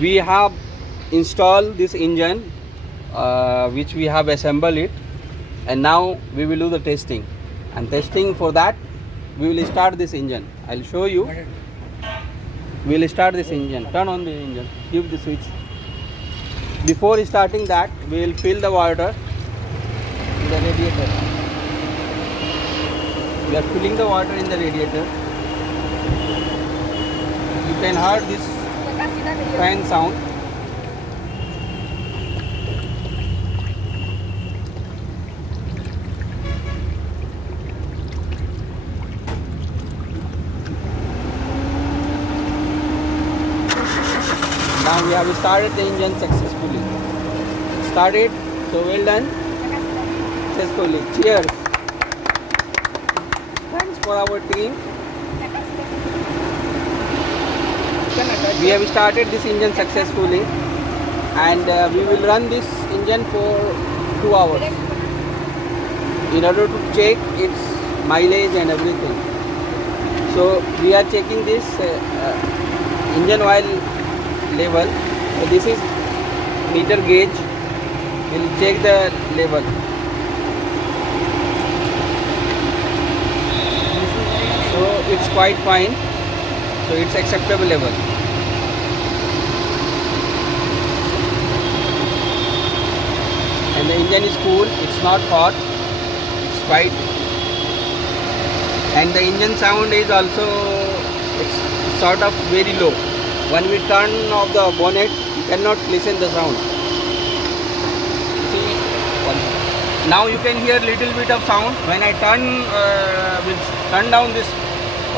we have installed this engine, which we have assembled it, and now we will do the testing. And testing for that, we will start this engine. I'll show you. We will start this engine. Turn on the engine. Give the switch. Before starting that, we will fill the water in the radiator. We are filling the water in the radiator. You can hear this fan sound. Now we have started the engine successfully. Started, so well done. Successfully. Cheers. Thanks for our team. We have started this engine successfully, and we will run this engine for 2 hours in order to check its mileage and everything. So we are checking this engine oil level. So this is meter gauge. We'll check the level. So it's quite fine. So it's acceptable level. And the engine is cool. It's not hot. It's quite. And the engine sound is also, it's sort of very low. When we turn off the bonnet, you cannot listen the sound. See, now you can hear little bit of sound. When I turn down this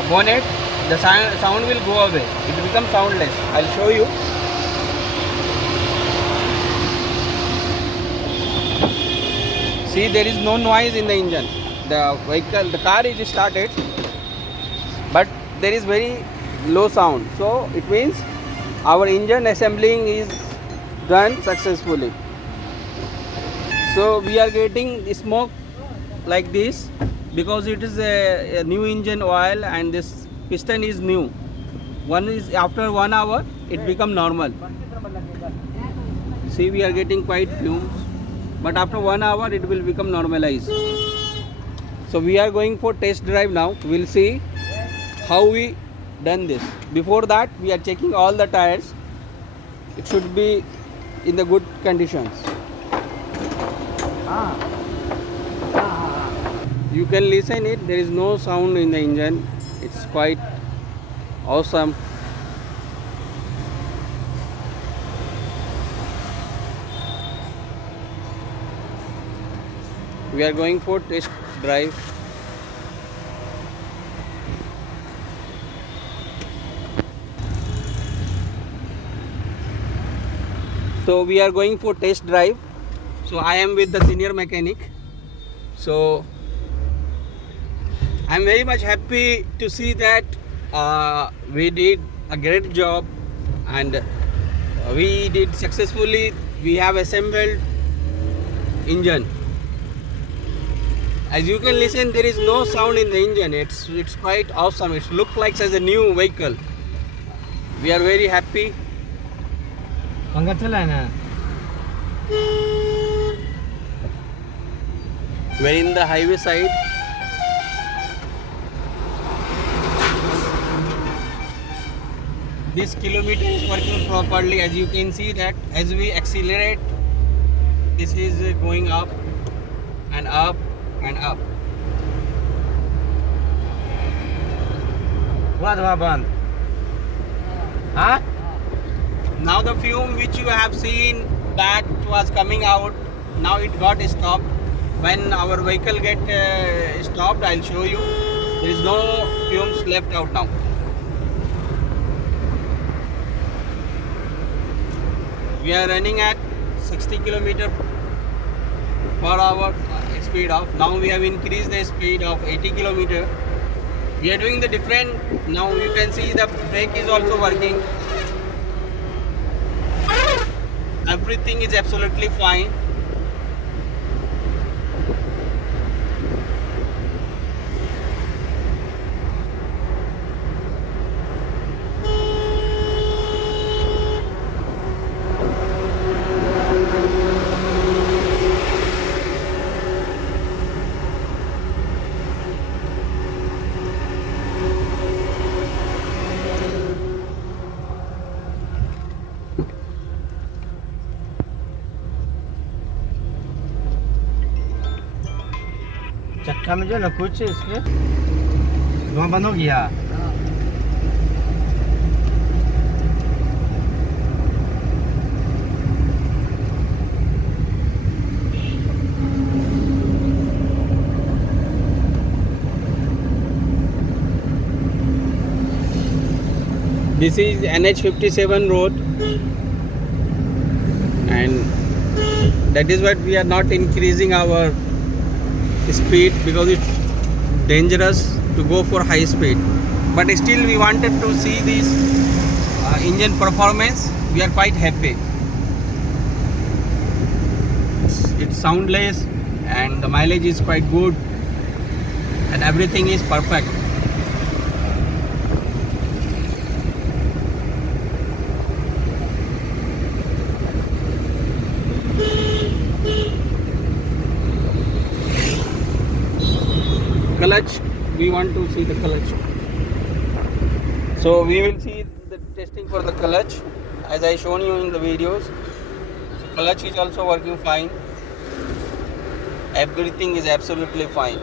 bonnet, the sound will go away. It becomes soundless. I'll show you. See, there is no noise in the engine. The vehicle, the car is started, but there is very low sound. So it means our engine assembling is done successfully. So we are getting smoke like this because it is a new engine oil and this piston is new. One is after 1 hour it become normal. See, we are getting quite fumes, but after 1 hour it will become normalized. So we are going for test drive now. We'll see how we done this. Before that, we are checking all the tires. It should be in the good conditions. You can listen it. There is no sound in the engine. It's quite awesome. We are going for test drive. So we are going for test drive. So I am with the senior mechanic. So I am very much happy to see that we did a great job and we did successfully. We have assembled engine. As you can listen, there is no sound in the engine. It's quite awesome. It looks like as a new vehicle. We are very happy. We're in the highway side. This kilometer is working properly. As you can see that as we accelerate, this is going up and up and up. What happened? Huh? Now the fume which you have seen that was coming out, now it got stopped. When our vehicle get stopped, I'll show you. There is no fumes left out now. We are running at 60 km per hour speed of. Now we have increased the speed of 80 km. We are doing the different. Now you can see the brake is also working. Everything is absolutely fine. Kami dyan, kutsi. Gumabanog ya. This is NH57 road, and that is why we are not increasing our speed, because it's dangerous to go for high speed. But still we wanted to see this engine performance. We are quite happy. It's soundless and the mileage is quite good and everything is perfect. Clutch, we want to see the clutch. So we will see the testing for the clutch as I shown you in the videos. So clutch is also working fine. Everything is absolutely fine.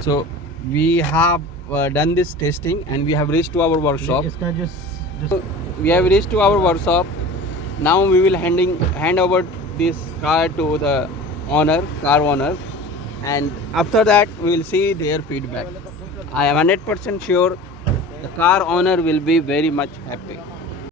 So we have done this testing and we have reached to our workshop. We have reached to our workshop. Now we will hand over this car to the car owner, and after that we will see their feedback. I am 100% sure the car owner will be very much happy.